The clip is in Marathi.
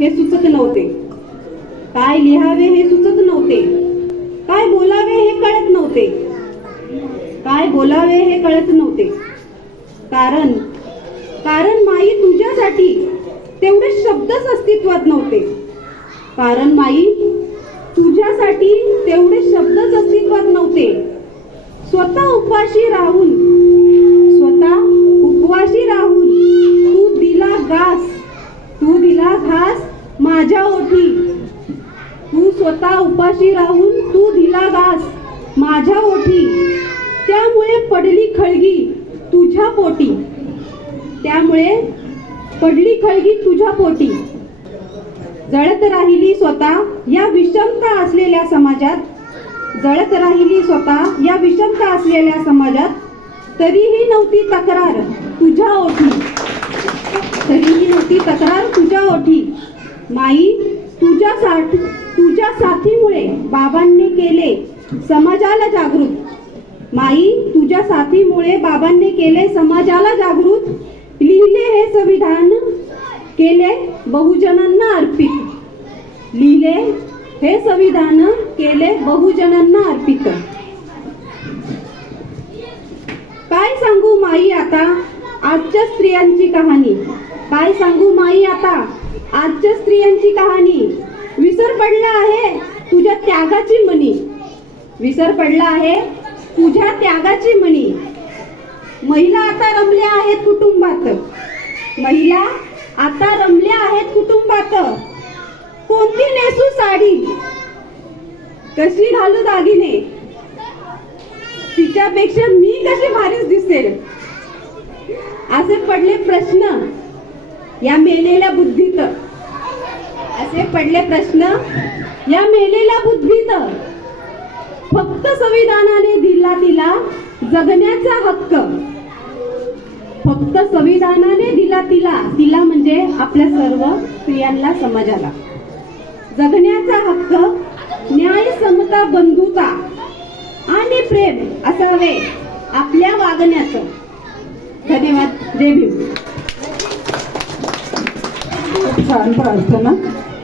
हे सुचत नव्हते. काय लिहावे हे सुचत नव्हते. काय बोलावे हे कळत नव्हते. काय बोलावे हे कळत नव्हते. कारण कारण माई तुझ्यासाठी तेवढे शब्दच अस्तित्वात नव्हते. कारण माई तुझ्यासाठी तेवढे शब्दच अस्तित्वात नव्हते. स्वतः उपाशी राहून स्वतः उपवाशी राहून तू दिला घास तू दिला घास माझ्या ओठी तू स्वतः उपाशी राहून तू दिला घास माझ्या ओठी. त्यामुळे पडली खळगी तुझ्या पोटी. त्यामुळे पडली खळगी तुझ्या पोटी. जळत राहिली स्वतः या विषमता असलेल्या समाजात जळत राहिली स्वतः या विषमता असलेल्या समाजात तरीही नव्हती तक्रार तुझ्या ओठी. तरीही नव्हती तक्रार तुझ्या ओठी. माई तुझ्या साठी तुझ्या साथीमुळे बाबांनी केले समाजाला जागृत. माई तुझ्या साथीमुळे बाबांनी केले समाजाला जागृत. लिहिले हे संविधान केले बहुजनांना अर्पित. लिहिले हे संविधान केले बहुजनांना अर्पित. काय सांगू माई आता? आजच्या स्त्रियांची कहाणी. काय सांगू माई आता? आजच्या स्त्रियांची कहाणी विसर पडला आहे तुझ्या त्यागाची मनी. विसर पडला आहे तुझ्या त्यागाची मनी. महिला आता रमल्या आहेत कुटुंबात. महिला आता रमल्या आहेत कुटुंबात. कोणती नेसू साडी? कशी घालू दागिने? तिच्यापेक्षा मी कशी भारीच दिसेल? असे पडले प्रश्न. या मेलेल्या बुद्धीत. असे पडले प्रश्न या मेलेल्या बुद्धीत. फक्त संविधानाने दिला तिला जगण्याचा हक्क. फक्त संविधानाने दिला तिला तिला म्हणजे आपल्या सर्व स्त्रियांना समाजाला. जगण्याचा हक्क न्याय समता बंधुता आणि प्रेम असावे आपल्या वागण्याचं. धन्यवाद. जय भीम. खूप छान प्रार्थना